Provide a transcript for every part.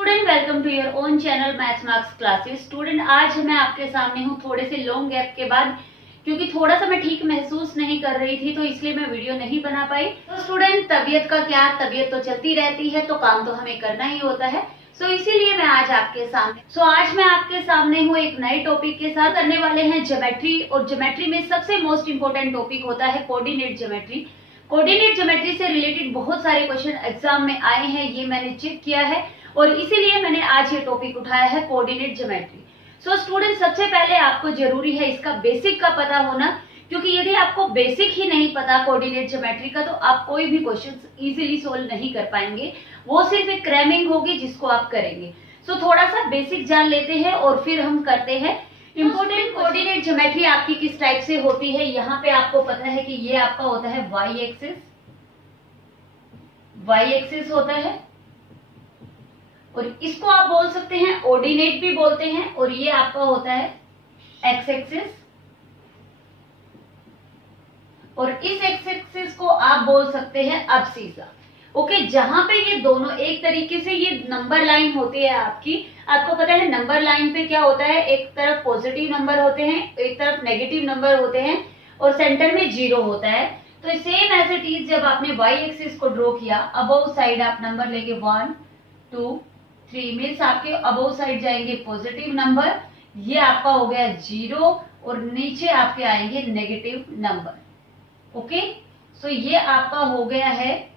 Student welcome to your own channel maths marks classes. Student आज मैं आपके सामने हूँ थोड़े से लॉन्ग गैप के बाद, क्योंकि थोड़ा सा मैं ठीक महसूस नहीं कर रही थी तो इसलिए मैं वीडियो नहीं बना पाई। तो स्टूडेंट तबीयत का क्या, तबीयत तो चलती रहती है तो काम तो हमें करना ही होता है। इसीलिए मैं आज आपके सामने आज मैं आपके सामने हूँ एक नए टॉपिक के साथ। करने वाले हैं ज्योमेट्री, और ज्योमेट्री में सबसे मोस्ट इंपोर्टेंट टॉपिक होता है कोऑर्डिनेट ज्योमेट्री। कोऑर्डिनेट ज्योमेट्री से रिलेटेड बहुत सारे क्वेश्चन एग्जाम में आए हैं, ये मैंने चेक किया है और इसीलिए मैंने आज ये टॉपिक उठाया है कोऑर्डिनेट ज्योमेट्री। स्टूडेंट सबसे पहले आपको जरूरी है इसका बेसिक का पता होना, क्योंकि यदि आपको बेसिक ही नहीं पता कोऑर्डिनेट ज्योमेट्री का तो आप कोई भी क्वेश्चन इजीली सोल्व नहीं कर पाएंगे। वो सिर्फ एक क्रैमिंग होगी जिसको आप करेंगे। थोड़ा सा बेसिक जान लेते हैं और फिर हम करते हैं इंपोर्टेंट। कोऑर्डिनेट ज्योमेट्री आपकी किस टाइप से होती है, यहाँ पे आपको पता है कि ये आपका होता है वाई एक्सिस होता है, और इसको आप बोल सकते हैं ऑर्डिनेट भी बोलते हैं, और ये आपका होता है एक्स एक्सिस, और इस एक्स एक्सिस को आप बोल सकते हैं अब्सीसा। ओके, जहां पे ये दोनों एक तरीके से ये नंबर लाइन होती है आपकी, आपको पता है नंबर लाइन पे क्या होता है, एक तरफ पॉजिटिव नंबर होते हैं, एक तरफ नेगेटिव नंबर होते हैं, और सेंटर में जीरो होता है। तो सेम एज इट इज जब आपने वाई एक्सिस को ड्रॉ किया, अबव साइड आप नंबर लेके 1 2 3 मीन्स आपके अबव साइड जाएंगे पॉजिटिव नंबर, ये आपका हो गया जीरो, और नीचे आपके आएंगे नेगेटिव नंबर। ओके, ये आपका हो गया है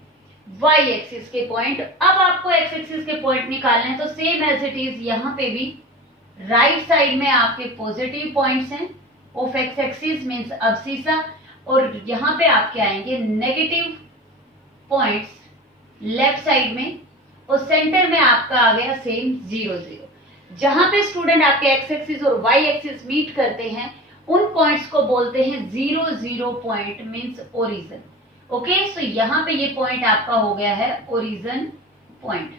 वाई एक्सिस के पॉइंट। अब आपको एक्स एक्सिस के पॉइंट निकालने हैं, तो सेम एज इट इज यहाँ पे भी राइट साइड में आपके पॉजिटिव पॉइंट्स हैं ऑफ एक्स एक्सिस मीन्स अब्सीसा, और यहाँ पे आपके आएंगे नेगेटिव पॉइंट्स लेफ्ट साइड में, और सेंटर में आपका आ गया सेम 0 0। जहां पे स्टूडेंट आपके एक्स एक्सिस और वाई एक्सिस मीट करते हैं उन पॉइंट्स को बोलते हैं 0 0 पॉइंट मीन्स ओरिजिन। ओके, यहाँ पे ये पॉइंट आपका हो गया है ओरिजिन पॉइंट।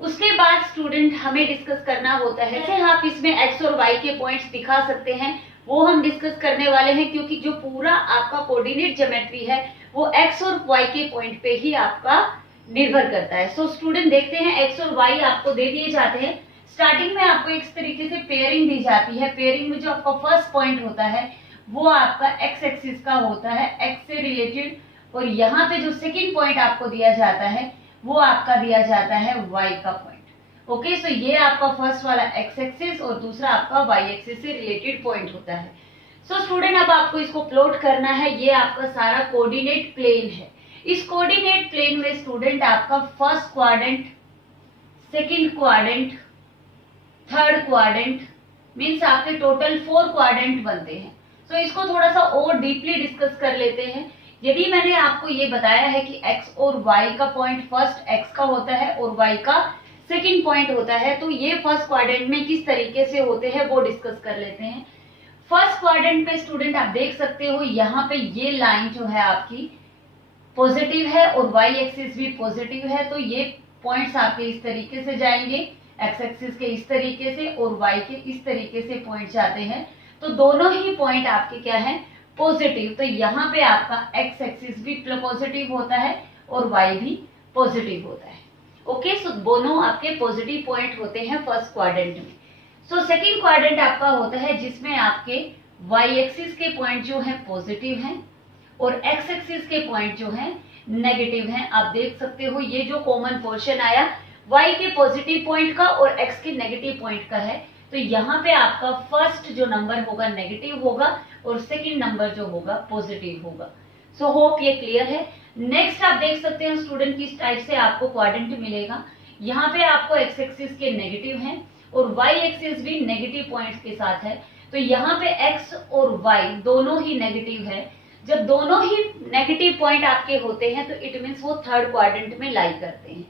उसके बाद स्टूडेंट हमें डिस्कस करना होता है जैसे आप इसमें एक्स और वाई के पॉइंट्स दिखा सकते हैं, वो हम डिस्कस करने वाले हैं, क्योंकि जो पूरा आपका कोऑर्डिनेट ज्योमेट्री है वो एक्स और वाई के पॉइंट पे ही आपका निर्भर करता है। स्टूडेंट देखते हैं एक्स और वाई आपको दे दिए जाते हैं। स्टार्टिंग में आपको इस तरीके से पेयरिंग दी जाती है। पेयरिंग में जो आपका फर्स्ट पॉइंट होता है वो आपका एक्स एक्सिस का होता है, एक्स से रिलेटेड, और यहाँ पे जो सेकंड पॉइंट आपको दिया जाता है वो आपका दिया जाता है वाई का पॉइंट। ओके, ये आपका फर्स्ट वाला एक्स एक्सिस और दूसरा आपका वाई एक्सिस से रिलेटेड पॉइंट होता है। स्टूडेंट अब आपको इसको प्लॉट करना है। ये आपका सारा कोऑर्डिनेट प्लेन है। इस कोऑर्डिनेट प्लेन में स्टूडेंट आपका first quadrant, second quadrant, third quadrant means आपके टोटल 4 क्वाड्रेंट बनते हैं। इसको थोड़ा सा और डीपली डिस्कस कर लेते हैं। यदि मैंने आपको ये बताया है कि x और y का पॉइंट फर्स्ट x का होता है और y का सेकंड पॉइंट होता है, तो ये फर्स्ट क्वाड्रेंट में किस तरीके से होते हैं वो डिस्कस कर लेते हैं। फर्स्ट क्वाड्रेंट पे स्टूडेंट आप देख सकते हो यहाँ पे ये लाइन जो है आपकी पॉजिटिव है और वाई एक्सिस भी पॉजिटिव है, तो ये पॉइंट्स आपके इस तरीके से जाएंगे, एक्स एक्सिस के इस तरीके से और वाई के इस तरीके से पॉइंट जाते हैं। तो दोनों ही पॉइंट आपके क्या है, पॉजिटिव। तो यहाँ पे आपका एक्स एक्सिस भी पॉजिटिव होता है और वाई भी पॉजिटिव होता है। ओके, दोनों आपके पॉजिटिव पॉइंट होते हैं फर्स्ट क्वाड्रेंट में। सेकंड क्वाड्रेंट आपका होता है जिसमें आपके वाई एक्सिस के पॉइंट जो है पॉजिटिव हैं और एक्स एक्सिस के पॉइंट जो है नेगेटिव हैं। आप देख सकते हो ये जो कॉमन पोर्शन आया y के पॉजिटिव पॉइंट का और x के नेगेटिव पॉइंट का है, तो यहाँ पे आपका फर्स्ट जो नंबर होगा नेगेटिव होगा और सेकंड नंबर जो होगा पॉजिटिव होगा। होप ये क्लियर है। नेक्स्ट आप देख सकते हैं स्टूडेंट किस टाइप से आपको क्वाड्रेंट मिलेगा। यहाँ पे आपको एक्स एक्सिस के नेगेटिव हैं और y एक्सिस भी नेगेटिव पॉइंट्स के साथ है, तो यहाँ पे x और y दोनों ही नेगेटिव है। जब दोनों ही नेगेटिव पॉइंट आपके होते हैं तो इट मीन्स वो थर्ड क्वाड्रेंट में लाई करते हैं।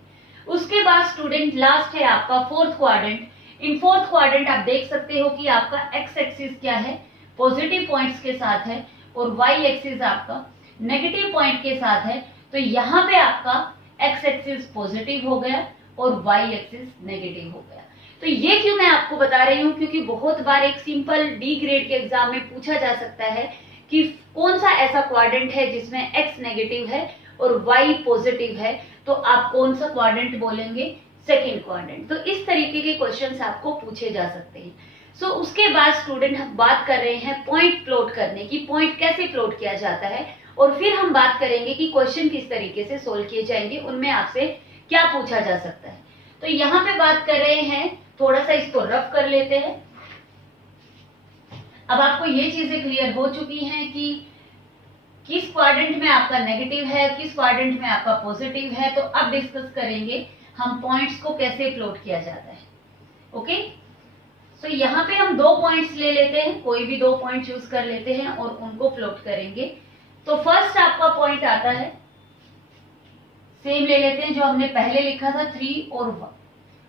उसके बाद स्टूडेंट लास्ट है आपका fourth quadrant. In fourth quadrant आप देख सकते हो कि आपका एक्स एक्सिस क्या है, पॉजिटिव पॉइंट्स के साथ है और वाई एक्सिस आपका नेगेटिव पॉइंट के साथ है। तो यहाँ पे आपका एक्स एक्सिस पॉजिटिव हो गया और वाई एक्सिस नेगेटिव हो गया। तो ये क्यों मैं आपको बता रही हूँ, क्योंकि बहुत बार एक सिंपल डी ग्रेड के एग्जाम में पूछा जा सकता है कि कौन सा ऐसा क्वाड्रेंट है जिसमें x नेगेटिव है और y पॉजिटिव है, तो आप कौन सा क्वाड्रेंट बोलेंगे, सेकंड क्वाड्रेंट। तो इस तरीके के क्वेश्चंस आपको पूछे जा सकते हैं। सो उसके बाद स्टूडेंट हम बात कर रहे हैं पॉइंट प्लॉट करने की, पॉइंट कैसे प्लॉट किया जाता है, और फिर हम बात करेंगे कि क्वेश्चन किस तरीके से सोल्व किए जाएंगे, उनमें आपसे क्या पूछा जा सकता है। तो यहाँ पे बात कर रहे हैं, थोड़ा सा इसको रफ कर लेते हैं। अब आपको ये चीजें क्लियर हो चुकी हैं कि किस क्वाड्रेंट में आपका नेगेटिव है, किस क्वाड्रेंट में आपका पॉजिटिव है। तो अब डिस्कस करेंगे हम पॉइंट्स को कैसे प्लॉट किया जाता है। ओके, सो यहाँ पे हम 2 पॉइंट्स ले लेते हैं, कोई भी 2 पॉइंट चूज कर लेते हैं और उनको प्लॉट करेंगे। तो फर्स्ट आपका पॉइंट आता है, सेम ले लेते हैं जो हमने पहले लिखा था, 3 और 1।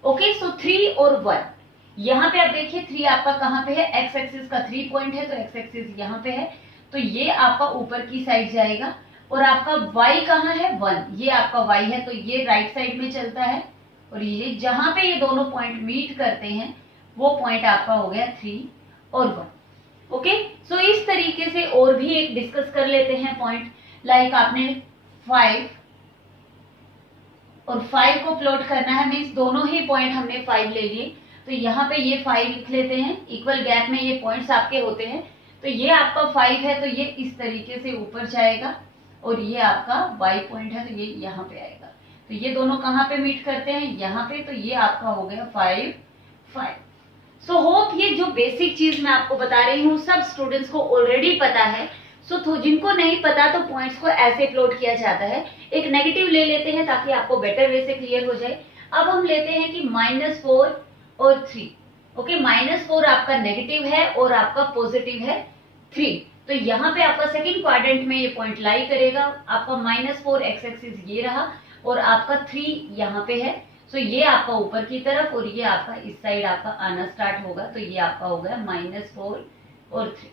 ओके, सो 3 और 1, यहाँ पे आप देखिए 3 आपका कहाँ पे है, एक्स एक्सिस का 3 पॉइंट है, तो एक्स एक्सिस यहाँ पे है, तो ये आपका ऊपर की साइड जाएगा। और आपका y कहाँ है, 1, ये आपका y है, तो ये राइट साइड में चलता है। और ये जहां पे ये दोनों पॉइंट मीट करते हैं वो पॉइंट आपका हो गया 3 और 1। ओके, सो इस तरीके से और भी एक डिस्कस कर लेते हैं पॉइंट, लाइक आपने 5 और 5 को प्लॉट करना है, मीन्स दोनों ही पॉइंट हमने 5 ले लिए, तो यहाँ पे ये 5 लिख लेते हैं, इक्वल गैप में ये पॉइंट्स आपके होते हैं। तो ये आपका 5 है, तो ये इस तरीके से ऊपर जाएगा, और ये आपका y पॉइंट है, तो ये यहाँ पे आएगा। तो ये दोनों कहाँ पे मीट करते हैं, यहाँ पे, तो ये आपका हो गया 5 5। सो होप ये जो बेसिक चीज मैं आपको बता रही हूँ सब स्टूडेंट्स को ऑलरेडी पता है। सो जिनको नहीं पता तो पॉइंट्स को ऐसे प्लॉट किया जाता है। एक नेगेटिव ले लेते हैं ताकि आपको बेटर वे से क्लियर हो जाए। अब हम लेते हैं कि -4 और 3। ओके, -4 आपका नेगेटिव है और आपका पॉजिटिव है 3। तो यहाँ पे आपका सेकंड क्वाड्रेंट में ये पॉइंट लाई करेगा। आपका -4 एक्स एक्सिस ये रहा और आपका 3 यहाँ पे है। सो ये आपका ऊपर की तरफ और ये आपका इस साइड आपका आना स्टार्ट होगा। तो ये आपका हो गया -4 और 3।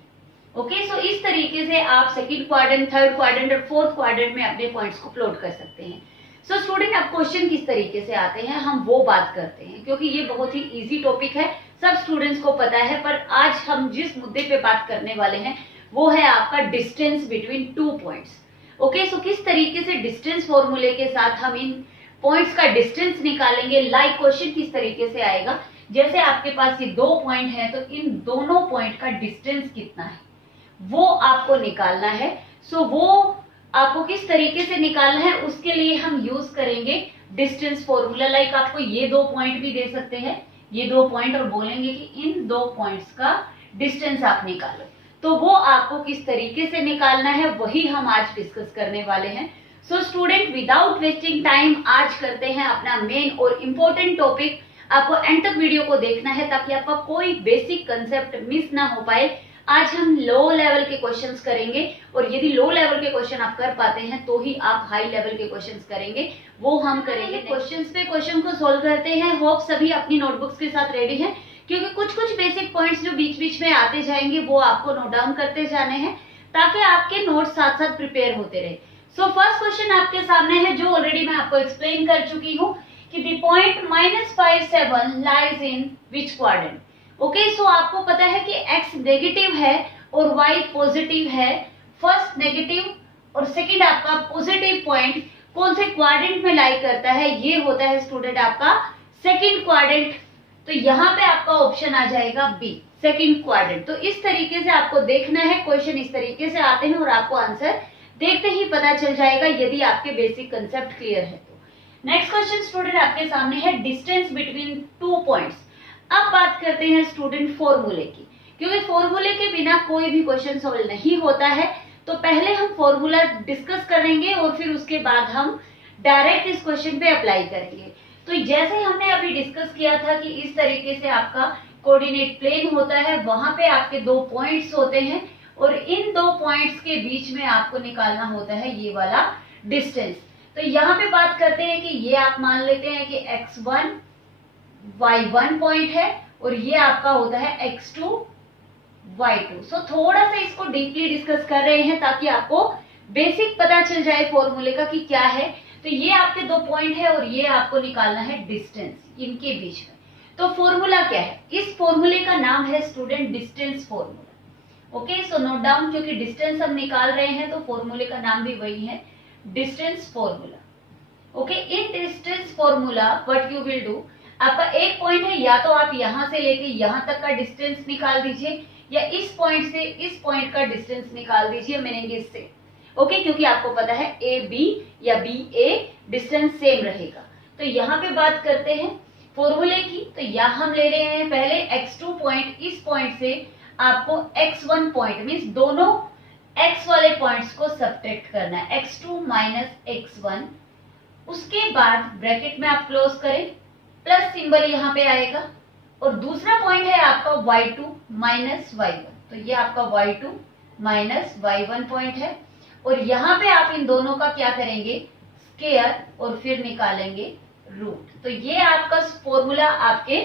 ओके, सो इस तरीके से आप सेकंड क्वाड्रेंट, थर्ड क्वाड्रेंट और फोर्थ क्वाड्रेंट में अपने पॉइंट्स को प्लॉट कर सकते हैं। सो स्टूडेंट, अब क्वेश्चन किस तरीके से आते हैं हम वो बात करते हैं, क्योंकि ये बहुत ही इजी टॉपिक है, सब स्टूडेंट्स को पता है। पर आज हम जिस मुद्दे पे बात करने वाले हैं वो है आपका डिस्टेंस बिटवीन 2 पॉइंट्स। ओके, सो किस तरीके से डिस्टेंस फॉर्मूले के साथ हम इन पॉइंट्स का डिस्टेंस निकालेंगे। लाइक क्वेश्चन किस तरीके से आएगा, जैसे आपके पास ये 2 पॉइंट है, तो इन दोनों पॉइंट का डिस्टेंस कितना है वो आपको निकालना है। सो वो आपको किस तरीके से निकालना है उसके लिए हम यूज करेंगे डिस्टेंस फॉर्मूला। लाइक आपको ये 2 पॉइंट भी दे सकते हैं, ये 2 पॉइंट, और बोलेंगे कि इन 2 पॉइंट्स का डिस्टेंस आप निकालो। तो वो आपको किस तरीके से निकालना है वही हम आज डिस्कस करने वाले हैं। So student, without wasting time आज करते हैं अपना मेन और इम्पोर्टेंट टॉपिक। आपको एंड तक वीडियो को देखना है ताकि आपका कोई बेसिक कंसेप्ट मिस ना हो पाए। आज हम लो लेवल के क्वेश्चंस करेंगे, और यदि लो लेवल के क्वेश्चन आप कर पाते हैं तो ही आप हाई लेवल के क्वेश्चंस करेंगे, वो हम करेंगे। क्वेश्चंस पे क्वेश्चन को सोल्व करते हैं। होप सभी अपनी नोटबुक्स के साथ रेडी हैं, क्योंकि कुछ कुछ बेसिक पॉइंट्स जो बीच बीच में आते जाएंगे वो आपको नोट डाउन करते जाने हैं ताकि आपके नोट्स साथ साथ प्रिपेयर होते रहे। सो फर्स्ट क्वेश्चन आपके सामने है जो ऑलरेडी मैं आपको एक्सप्लेन कर चुकी हूँ कि the point -5 7 lies in which quadrant. Okay, so आपको पता है कि x नेगेटिव है और y पॉजिटिव है। फर्स्ट नेगेटिव और सेकंड आपका पॉजिटिव पॉइंट कौन से क्वाड्रेंट में लाई करता है, ये होता है स्टूडेंट आपका सेकंड क्वाड्रेंट। तो यहाँ पे आपका ऑप्शन आ जाएगा बी, सेकंड क्वाड्रेंट। तो इस तरीके से आपको देखना है, क्वेश्चन इस तरीके से आते हैं और आपको आंसर देखते ही पता चल जाएगा यदि आपके बेसिक कंसेप्ट क्लियर है तो। नेक्स्ट क्वेश्चन स्टूडेंट आपके सामने है डिस्टेंस बिटवीन 2 पॉइंट्स। अब बात करते हैं स्टूडेंट फॉर्मूले की, क्योंकि फॉर्मूले के बिना कोई भी क्वेश्चन सॉल्व नहीं होता है। तो पहले हम फॉर्मूला डिस्कस करेंगे और फिर उसके बाद हम डायरेक्ट इस क्वेश्चन पे अप्लाई करेंगे। तो जैसे हमने अभी डिस्कस किया था कि इस तरीके से आपका कोऑर्डिनेट प्लेन होता है, वहां पे आपके 2 पॉइंट्स होते हैं और इन 2 पॉइंट्स के बीच में आपको निकालना होता है ये वाला डिस्टेंस। तो यहाँ पे बात करते हैं कि ये आप मान लेते हैं कि x1 y1 पॉइंट है और ये आपका होता है x2 y2। सो थोड़ा सा इसको डीपली डिस्कस कर रहे हैं ताकि आपको बेसिक पता चल जाए फॉर्मूले का कि क्या है। तो ये आपके 2 पॉइंट है और ये आपको निकालना है डिस्टेंस इनके बीच में। तो फॉर्मूला क्या है, इस फॉर्मूले का नाम है student distance formula. Okay, so note down, क्योंकि डिस्टेंस हम निकाल रहे हैं तो फॉर्मूले का नाम भी वही है, distance formula. Okay, in distance formula what you will do, आपका एक पॉइंट है, या तो आप यहां से लेके यहां तक का डिस्टेंस निकाल दीजिए, या इस पॉइंट से इस पॉइंट का डिस्टेंस निकाल दीजिए, मीनिंग इससे। ओके, क्योंकि आपको पता है ए बी या बी ए डिस्टेंस सेम रहेगा। तो यहाँ पे बात करते हैं फॉर्मूले की, तो यहाँ हम ले रहे हैं पहले x2 पॉइंट, इस पॉइंट से आपको x1 पॉइंट मीन्स दोनों x वाले पॉइंट्स को सब्ट्रैक्ट करना है, x2 माइनस x1। उसके बाद ब्रैकेट में आप क्लोज करें, प्लस सिंबल यहाँ पे आएगा, और दूसरा पॉइंट है आपका y2 माइनस y1, तो ये आपका y2 माइनस y1 पॉइंट है। और यहाँ पे आप इन दोनों का क्या करेंगे, स्क्वायर, और फिर निकालेंगे रूट। तो ये आपका फॉर्मूला आपके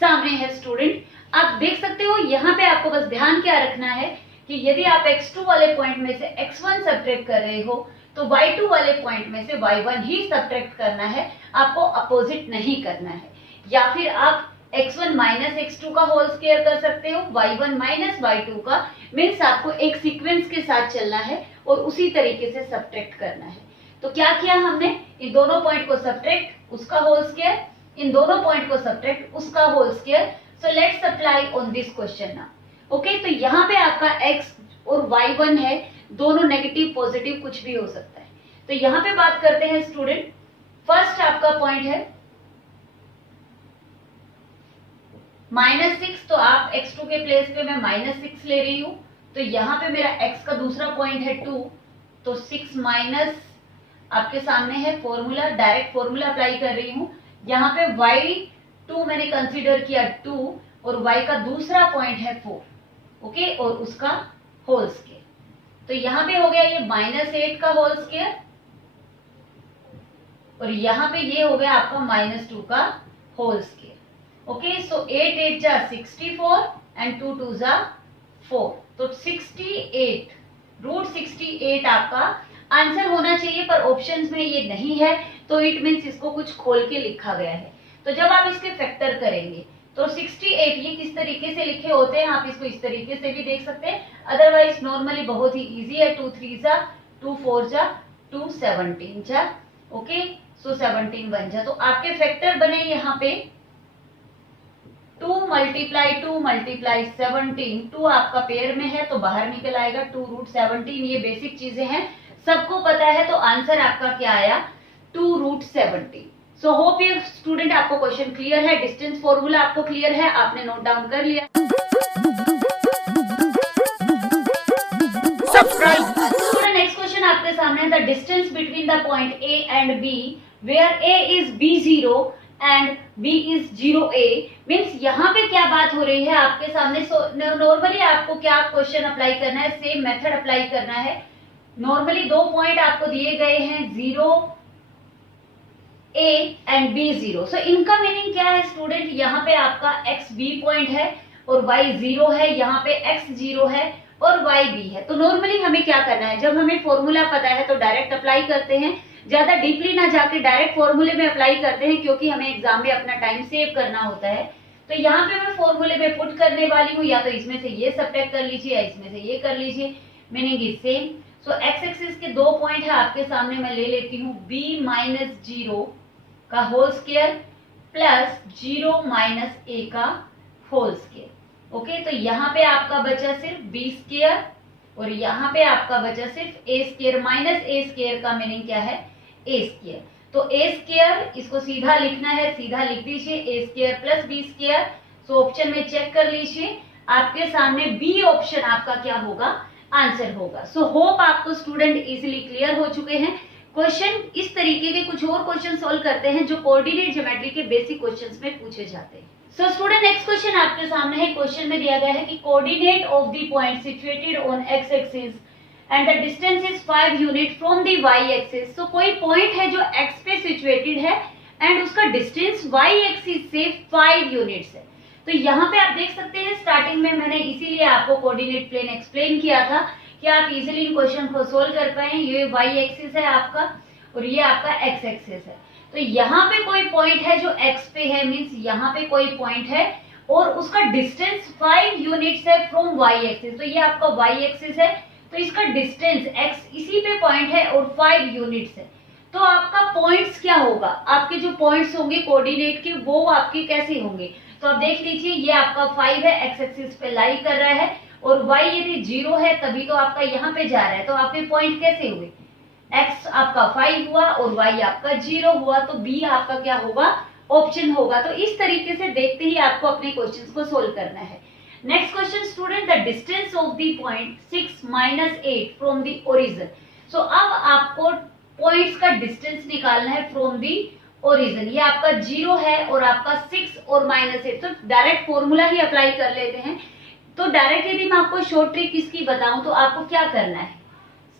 सामने है स्टूडेंट। आप देख सकते हो यहाँ पे आपको बस ध्यान क्या रखना है कि यदि आप x2 वाले पॉइंट में से x1 सब्ट्रैक्ट कर रहे हो तो y2 वाले पॉइंट में से y1 ही सब्ट्रैक्ट करना है, आपको अपोजिट नहीं करना है। या फिर आप x1 माइनस x2 का होल स्क्वायर कर सकते हो, y1 माइनस y2 का, मीन्स आपको एक सीक्वेंस के साथ चलना है और उसी तरीके से सब्ट्रैक्ट करना है। तो क्या किया हमने, इन दोनों पॉइंट को सब्ट्रैक्ट, उसका होल स्क्वायर, इन दोनों पॉइंट को सब्ट्रैक्ट, उसका whole square. So let's apply on this question now. Okay, तो यहाँ पे आपका x और y1 है, दोनों नेगेटिव पॉजिटिव कुछ भी हो सकता है। तो यहाँ पे बात करते हैं स्टूडेंट, फर्स्ट आपका पॉइंट है -6, तो आप x2 के प्लेस पे मैं -6 ले रही हूं। तो यहाँ पे मेरा x का दूसरा पॉइंट है 2, तो 6 माइनस आपके सामने है फॉर्मूला, डायरेक्ट फॉर्मूला अप्लाई कर रही हूँ। यहाँ पे y2 मैंने कंसीडर किया 2, और y का दूसरा पॉइंट है 4, ओके, और उसका होल स्क्वायर। तो यहाँ पे हो गया ये -8 का होल स्क्वायर, और यहाँ पे ये हो गया आपका -2 का होल स्क्वायर। ओके, सो 8 8 जा 64 एंड 2 2 जा 4, तो 68 रूट 68 आपका आंसर होना चाहिए, पर ऑप्शंस में ये नहीं है, तो इट मीन्स इसको कुछ खोल के लिखा गया है। तो जब आप इसके फैक्टर करेंगे तो 68 ये किस तरीके से लिखे होते हैं, आप इसको इस तरीके से भी देख सकते हैं, अदरवाइज नॉर्मली बहुत ही इजी है। 2 3 जा 2 4 जा 2 17 जा, ओके, सो 17 बन जा। तो आपके फैक्टर बने यहाँ पे 2 मल्टीप्लाई 2 मल्टीप्लाई 17, 2 आपका पेयर में है तो बाहर निकल आएगा 2 रूट 17। ये बेसिक चीजें हैं, सबको पता है। तो आंसर आपका क्या आया, 2 रूट 17। सो होप ये स्टूडेंट आपको क्वेश्चन क्लियर है, डिस्टेंस फॉर्मूला आपको क्लियर है, आपने नोट डाउन कर लिया। स्टूडेंट नेक्स्ट क्वेश्चन आपके सामने है, the distance between the point A and B where A is B0 and B is 0A, means यहाँ पे क्या बात हो रही है आपके सामने। नॉर्मली आपको क्या क्वेश्चन अप्लाई करना है, सेम मेथड अप्लाई करना है। नॉर्मली दो पॉइंट आपको दिए गए हैं 0A एंड B0। सो इनका मीनिंग क्या है स्टूडेंट, यहाँ पे आपका x B पॉइंट है और y 0 है, यहाँ पे x 0 है और y B है। तो नॉर्मली हमें क्या करना है, जब हमें फॉर्मूला पता है तो डायरेक्ट अप्लाई करते हैं, ज्यादा डीपली ना जाके डायरेक्ट फॉर्मूले में अप्लाई करते हैं, क्योंकि हमें एग्जाम में अपना टाइम सेव करना होता है। तो यहाँ पे मैं फॉर्मूले में पुट करने वाली हूँ, या तो इसमें से ये सब्ट्रैक्ट कर लीजिए या इसमें से ये कर लीजिए, meaning is same. So x axis के दो पॉइंट है आपके सामने, मैं ले लेती हूँ b माइनस 0 का whole square plus 0 minus a का होल स्क्वायर। ओके, तो यहाँ पे आपका बचा सिर्फ b स्क्वायर और यहाँ पे आपका बचा सिर्फ a square. Minus a square का मीनिंग क्या है, a स्क्वायर। तो a स्क्वायर इसको सीधा लिखना है, सीधा लिख दीजिए a square plus b square. So option में चेक कर लीजिए, आपके सामने बी ऑप्शन आपका क्या होगा, आंसर होगा। सो होप आपको स्टूडेंट इजीली क्लियर हो चुके हैं। क्वेश्चन इस तरीके के कुछ और क्वेश्चन सॉल्व करते हैं जो कोऑर्डिनेट ज्योमेट्री के बेसिक क्वेश्चंस में पूछे जाते हैं। सो स्टूडेंट नेक्स्ट क्वेश्चन आपके सामने है। क्वेश्चन में दिया गया है कि coordinate of the point situated on x axis and the distance is 5 unit from the y axis. So कोई पॉइंट है जो एक्स पे सिचुएटेड है एंड उसका डिस्टेंस वाई एक्सिस से 5 यूनिट्स है। तो यहाँ पे आप देख सकते हैं, स्टार्टिंग में मैंने इसीलिए आपको कोऑर्डिनेट प्लेन एक्सप्लेन किया था कि आप इजीली इन क्वेश्चन को सोल्व कर पाए। ये वाई एक्सिस है आपका और ये आपका एक्स एक्सिस है। तो यहाँ पे कोई पॉइंट है जो एक्स पे है, मींस यहाँ पे कोई पॉइंट है और उसका डिस्टेंस 5 यूनिट्स है फ्रॉम वाई एक्सिस। तो ये आपका वाई एक्सिस है, तो इसका डिस्टेंस एक्स इसी पे पॉइंट है और 5 यूनिट्स है। तो आपका पॉइंट्स क्या होगा, आपके जो पॉइंट्स होंगे कोऑर्डिनेट के वो आपके कैसे होंगे। तो आप देख लीजिए ये आपका 5 है, एक्स एक्सिस पे लाई कर रहा है, और y यदि 0 है तभी तो आपका यहाँ पे जा रहा है, तो आपके पॉइंट कैसे हुए, x आपका 5 हुआ और y आपका 0 हुआ, तो b आपका क्या होगा, ऑप्शन होगा। तो इस तरीके से देखते ही आपको अपने क्वेश्चंस को सोल्व करना है। Next question student, the distance of the point 6 - 8 from the origin. So अब आपको पॉइंट्स का डिस्टेंस निकालना है फ्रॉम दी ओरिजिन। ये आपका 0 है और आपका 6 और -8, तो डायरेक्ट फॉर्मूला ही अप्लाई कर लेते हैं। तो डायरेक्ट यदि मैं आपको शॉर्ट ट्रिक इसकी बताऊं तो आपको क्या करना है,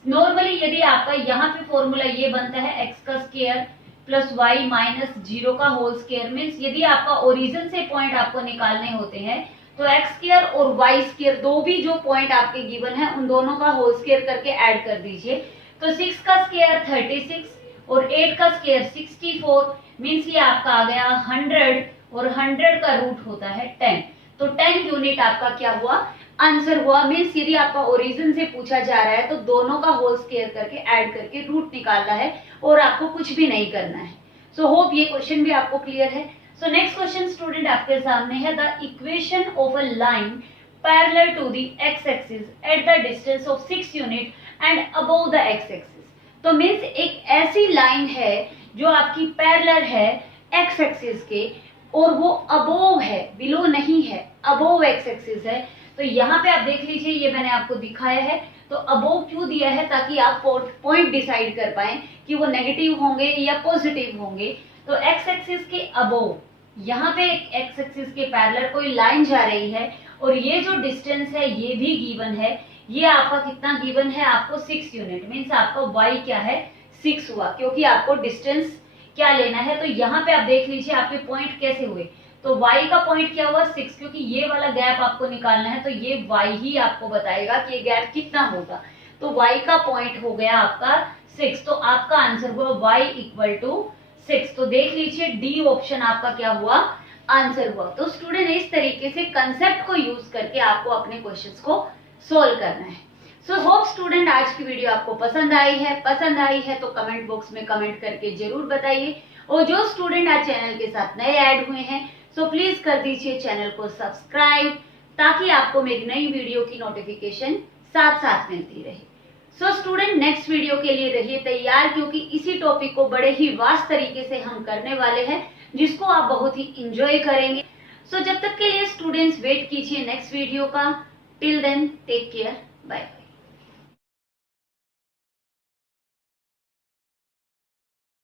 नॉर्मली यदि आपका यहाँ पे फॉर्मूला ये बनता है x का स्क्वायर प्लस y माइनस 0 का होल स्क्वायर, मीन्स यदि आपका ओरिजिन से पॉइंट आपको निकालने होते हैं तो x स्क्वायर और y स्क्वायर दो भी जो पॉइंट आपके गिवन है उन दोनों का होल स्क्वायर करके ऐड कर दीजिए। तो 6 का स्क्वायर 36 और 8 का स्क्वायर 64, मीन्स ये आपका आ गया 100 और 100 का रूट होता है 10। तो 10 यूनिट आपका क्या हुआ, आंसर हुआ। मीन्स यदि आपका ओरिजिन से पूछा जा रहा है तो दोनों का होल स्क्वायर करके ऐड करके रूट निकालना है और आपको कुछ भी नहीं करना है। सो होप ये क्वेश्चन भी आपको क्लियर है। सो नेक्स्ट क्वेश्चन स्टूडेंट आपके सामने है, the equation of a line parallel to the x axis at the distance of 6 unit and above the x axis. तो मीन्स एक ऐसी लाइन है जो आपकी पैरेलल है x एक्सिस के और वो अबोव है, बिलो नहीं है, अबोव x एक्सिस है। तो यहाँ पे आप देख लीजिए ये मैंने आपको दिखाया है। तो अबोव क्यों दिया है, ताकि आप पॉइंट डिसाइड कर पाए कि वो नेगेटिव होंगे या पॉजिटिव होंगे। तो x एक्सिस के अबोव यहाँ पे x एक्सिस के पैरेलल कोई लाइन जा रही है और ये जो डिस्टेंस है ये भी गिवन है। ये आपका कितना गिवन है, आपको 6 यूनिट, मीन्स आपका y क्या है 6 हुआ, क्योंकि आपको डिस्टेंस क्या लेना है। तो यहाँ पे आप देख लीजिए आपके पॉइंट कैसे हुए। तो y का पॉइंट क्या हुआ 6, क्योंकि ये वाला गैप आपको निकालना है तो ये y ही आपको बताएगा कि ये गैप कितना होगा। तो y का पॉइंट हो गया आपका 6, तो आपका आंसर हुआ y = 6। तो देख लीजिए डी ऑप्शन आपका क्या हुआ, आंसर हुआ। तो स्टूडेंट इस तरीके से कंसेप्ट को यूज करके आपको अपने क्वेश्चंस को सोल्व करना है। सो होप स्टूडेंट आज की वीडियो आपको पसंद आई है तो कमेंट बॉक्स में कमेंट करके जरूर बताइए। और जो स्टूडेंट आज चैनल के साथ नए ऐड हुए हैं सो प्लीज कर दीजिए चैनल को सब्सक्राइब, ताकि आपको मेरी नई वीडियो की नोटिफिकेशन साथ साथ मिलती रहे। सो स्टूडेंट नेक्स्ट वीडियो के लिए रहिए तैयार, क्योंकि इसी टॉपिक को बड़े ही वास्ट तरीके से हम करने वाले हैं जिसको आप बहुत ही इंजॉय करेंगे। सो जब तक के लिए स्टूडेंट्स वेट कीजिए नेक्स्ट वीडियो का। Till then take care, bye.